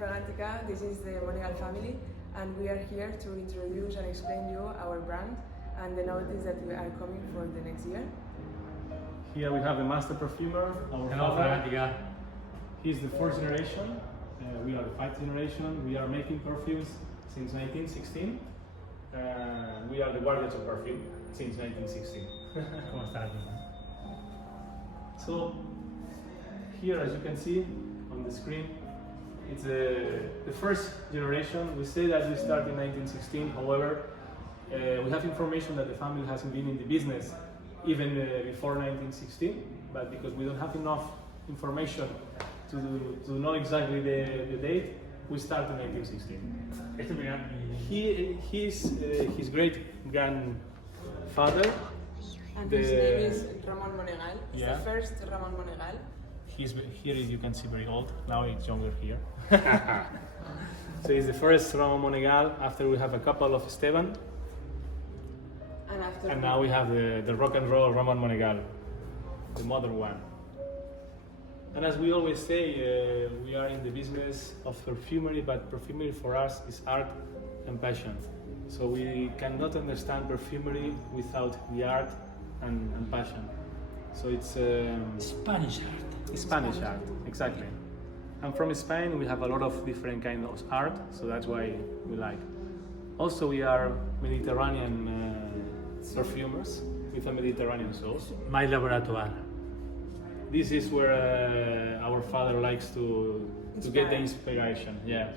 Fragrantica. This is the Monegal family, and we are here to introduce and explain you our brand and the novelties that we are coming for the next year. Here we have the master perfumer, our Hello, father. Fragrantica. He's the fourth generation. We are the fifth generation. We are making perfumes since 1916. We are the guardians of perfume since 1916. ¿Cómo estás? So here, as you can see on the screen, it's the first generation. We say that we start in 1916. However, we have information that the family hasn't been in the business even before 1916, but because we don't have enough information to know exactly the date, we start in 1916. His great grandfather. And his name is Ramon Monegal. He's Yeah. the first Ramon Monegal. Here you can see very old. Now it's younger here. So he's the first Ramon Monegal. After we have a couple of Esteban, and now we have the rock and roll Ramon Monegal, the modern one. And as we always say, we are in the business of perfumery, but perfumery for us is art and passion. So we cannot understand perfumery without the art and passion. So it's Spanish art. Spanish art, exactly. And from Spain we have a lot of different kinds of art, so that's why we like. Also we are Mediterranean perfumers with a Mediterranean sauce. My laboratoire. This is where our father likes to get the inspiration. Yeah,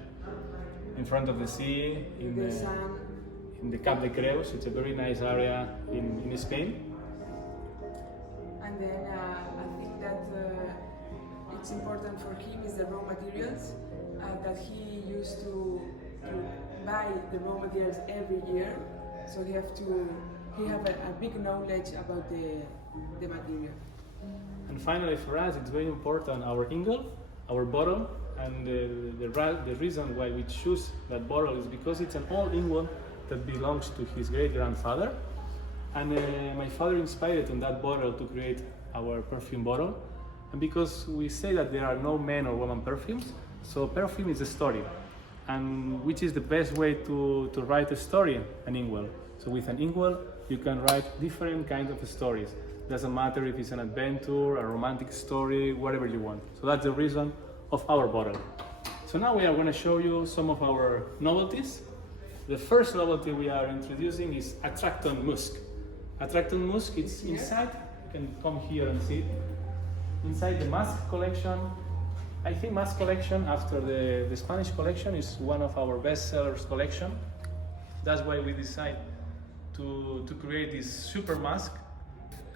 in front of the sea, The sun. in the Cap de Creus. It's a very nice area in Spain. And then I think that it's important for him is the raw materials that he used to buy the raw materials every year. So he have a big knowledge about the material. And finally, for us, it's very important our ingle, our bottle, and the reason why we choose that bottle is because it's an old ingle that belongs to his great grandfather. And my father inspired on that bottle to create our perfume bottle. And because we say that there are no men or women perfumes, so perfume is a story. And which is the best way to write a story? An inkwell. So with an inkwell, you can write different kinds of stories. Doesn't matter if it's an adventure, a romantic story, whatever you want. So that's the reason of our bottle. So now we are going to show you some of our novelties. The first novelty we are introducing is Attracton Musk. Attracton Musk, it's inside, you can come here and see it. Inside the Musk collection. I think Musk collection, after the Spanish collection, is one of our best sellers collection. That's why we decide to create this super musk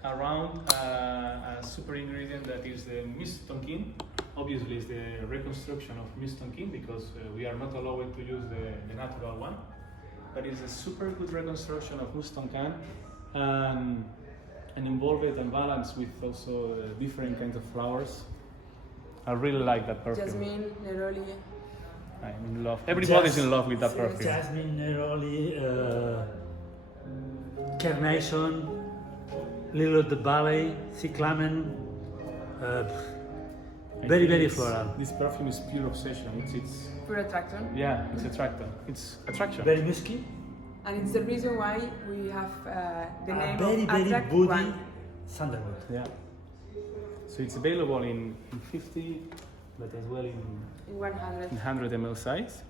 around a super ingredient that is the mist tonkin. Obviously it's the reconstruction of mist tonkin because we are not allowed to use the natural one. But it's a super good reconstruction of mist tonkin and involved and balanced with also different kinds of flowers. I really like that perfume. Jasmine, neroli. I'm in love. Everybody's in love with that perfume. Jasmine, neroli, carnation, lily of the valley, cyclamen. Very floral. This perfume is pure obsession. It's Pure Attracton. yeah, it's attractant. It's attraction. Very musky. And it's the reason why we have the name Very of Attract woody One. sandalwood. Yeah. So it's available in 50, but as well in 100. 100 ml size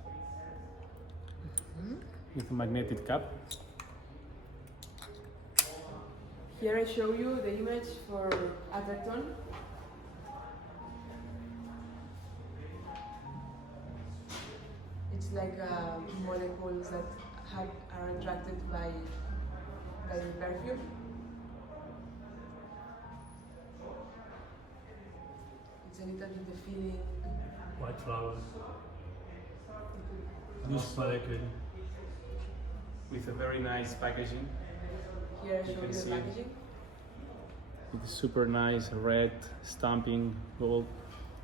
with a magnetic cap. Here I show you the image for Attracton. It's like molecules that are attracted by the perfume. It's a little bit the feeling. White flowers. Musk molecule. With a very nice packaging. Here I show can you the see it. packaging. It's super nice, red, stamping, gold.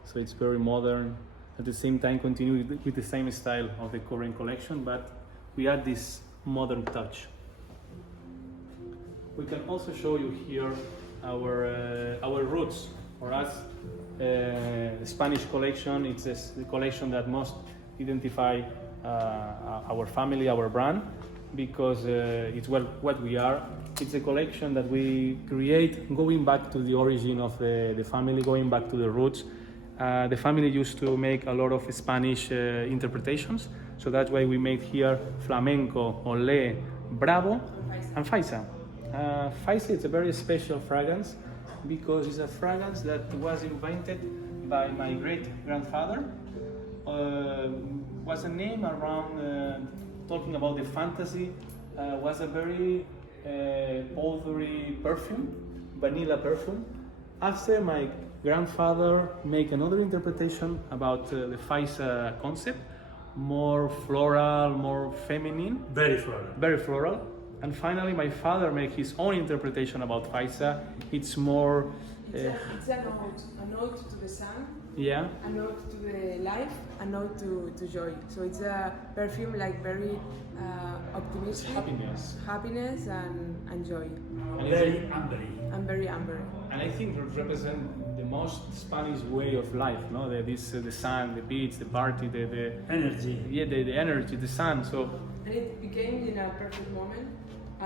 So it's very modern. At the same time, continue with the same style of the current collection, but we add this modern touch. We can also show you here our roots. For us, the Spanish collection, it's the collection that most identify our family, our brand, because it's what we are. It's a collection that we create going back to the origin of the family, going back to the roots. The family used to make a lot of Spanish interpretations, so that's why we made here Flamenco, Olé, Bravo, and Faisa. Faisa is a very special fragrance because it's a fragrance that was invented by my great-grandfather. Was a name around talking about the fantasy, was a very powdery perfume, vanilla perfume. After my grandfather make another interpretation about the Faisa concept, more floral, more feminine. Very floral. Very floral. And finally my father make his own interpretation about Faisa. It's more... It's a note to the sun, yeah. a note to the life, a note to joy. So it's a perfume like very optimistic, happiness and joy. And very ambery. And very amber. And I think it represents the most Spanish way of life, no? The sun, the beach, the party, the energy. Yeah, the energy, the sun. So. And it became in a perfect moment.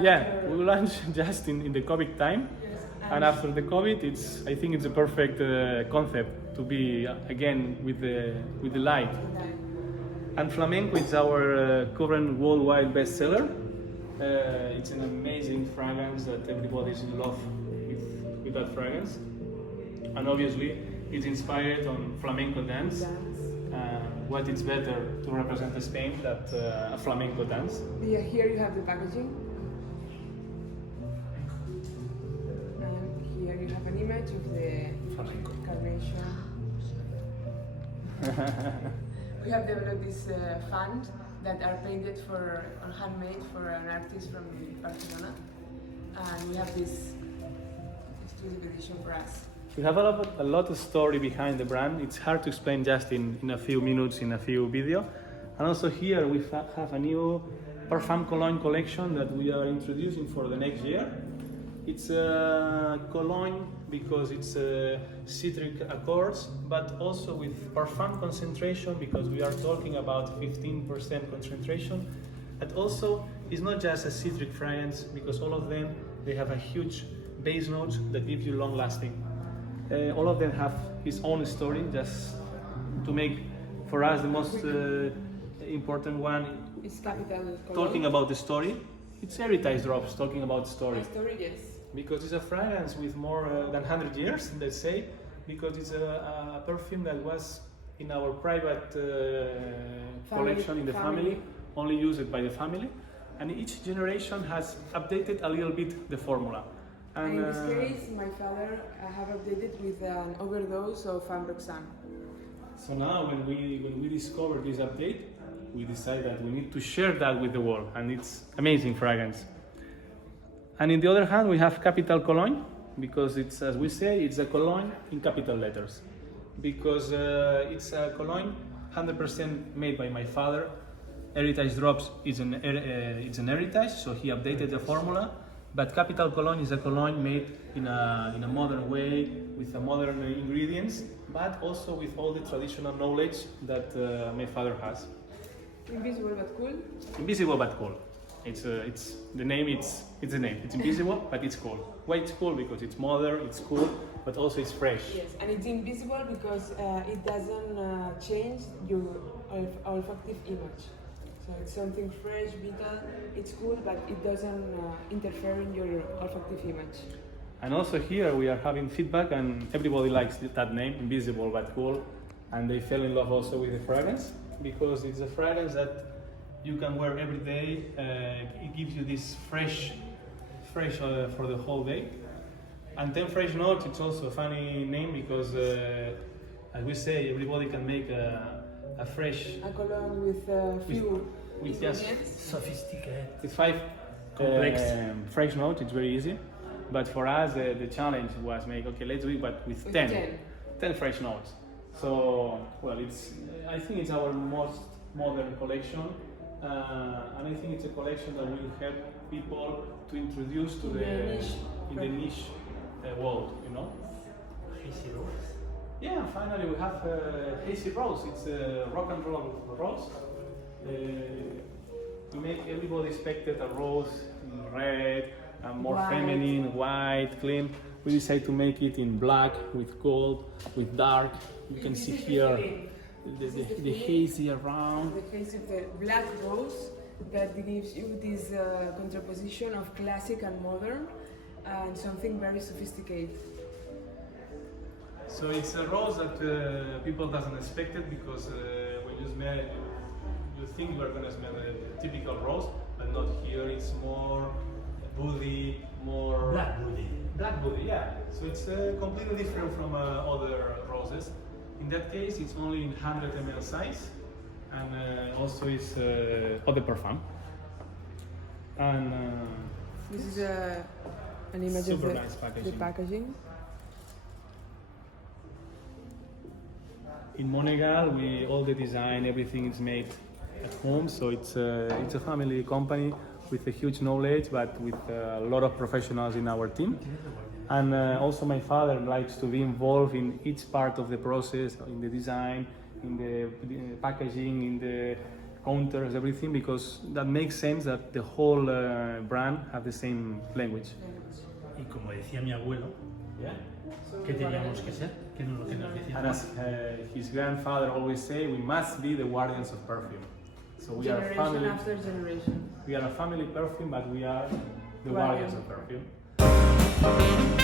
Yeah, we launched just in the COVID time. Yes, and after the COVID, I think it's a perfect concept to be again with the light. And Flamenco is our current worldwide bestseller. It's an amazing fragrance that everybody's in love with that fragrance. And obviously, it's inspired on flamenco dance. What is better to represent Spain than a flamenco dance? Yeah, here you have the packaging. And here you have an image of the carnation. We have developed this fund that are painted or handmade for an artist from Barcelona, and we have this exclusive edition for us. We have a lot of story behind the brand. It's hard to explain just in a few minutes, in a few video. And also here we have a new Parfum Cologne collection that we are introducing for the next year. It's a cologne because it's citric accords, but also with parfum concentration because we are talking about 15% concentration. And also, it's not just a citric fragrance because all of them, they have a huge base note that gives you long lasting. All of them have his own story, just to make for us the most important one. It's capital cologne. Talking about the story, it's Heritage Drops talking about story. Story, yes. Because it's a fragrance with more than 100 years, let's say, because it's a perfume that was in our private collection in the family, only used by the family, and each generation has updated a little bit the formula. And in this case, my father have updated with an overdose of ambroxan. So now, when we discovered this update, we decided that we need to share that with the world, and it's amazing fragrance. And in the other hand, we have Capital Cologne, because it's, as we say, it's a cologne in capital letters. Because it's a cologne 100% made by my father. Heritage Drops is it's an heritage, so he updated the formula. But Capital Cologne is a cologne made in a modern way, with a modern ingredients, but also with all the traditional knowledge that my father has. Invisible but cool. Invisible but cool. It's the name. It's a name. It's invisible, but it's cool. Why it's cool? Because it's modern, it's cool, but also it's fresh. Yes, and it's invisible because it doesn't change your olfactive image. So it's something fresh, vital. It's cool, but it doesn't interfere in your olfactive image. And also here we are having feedback, and everybody likes that name, invisible but cool, and they fell in love also with the fragrance because it's a fragrance that you can wear every day. It gives you this fresh for the whole day. And 10 fresh notes, it's also a funny name because, as we say, everybody can make a fresh... A cologne with few with just Sophisticated. with 5 Complex. fresh notes. It's very easy. But for us, the challenge was make, okay, let's do it, but with 10 fresh notes. So, well, I think it's our most modern collection. And I think it's a collection that will help people to introduce to the niche world, you know. Yeah, finally we have Hazy Rose. It's a rock and roll rose. We make everybody expected a rose in red and more White. feminine, white, clean. We decided to make it in black, with gold, with dark. You can This see is the here feeling. This is the the feeling. hazy around. The case of the black rose that gives you this contraposition of classic and modern and something very sophisticated. So it's a rose that people doesn't expect it because when you smell it, you think you're gonna smell a typical rose, but not here. It's more woody, more Black woody. black woody. Yeah. So it's completely different from other roses. In that case, it's only in 100 ml size, and also it's eau de parfum. And This is an image of super the, nice the packaging. in Monegal, all the design, everything is made at home. So it's a family company with a huge knowledge, but with a lot of professionals in our team. And also my father likes to be involved in each part of the process, in the design, in the packaging, in the counters, everything, because that makes sense that the whole brand have the same language. Y como decía mi abuelo, Yeah. ¿qué teníamos que ser? ¿Qué es lo que nos decía? And as his grandfather always say, we must be the guardians of perfume. So we are a Generation family. after generation. We are a family perfume, but we are the Guardian. guardians of perfume.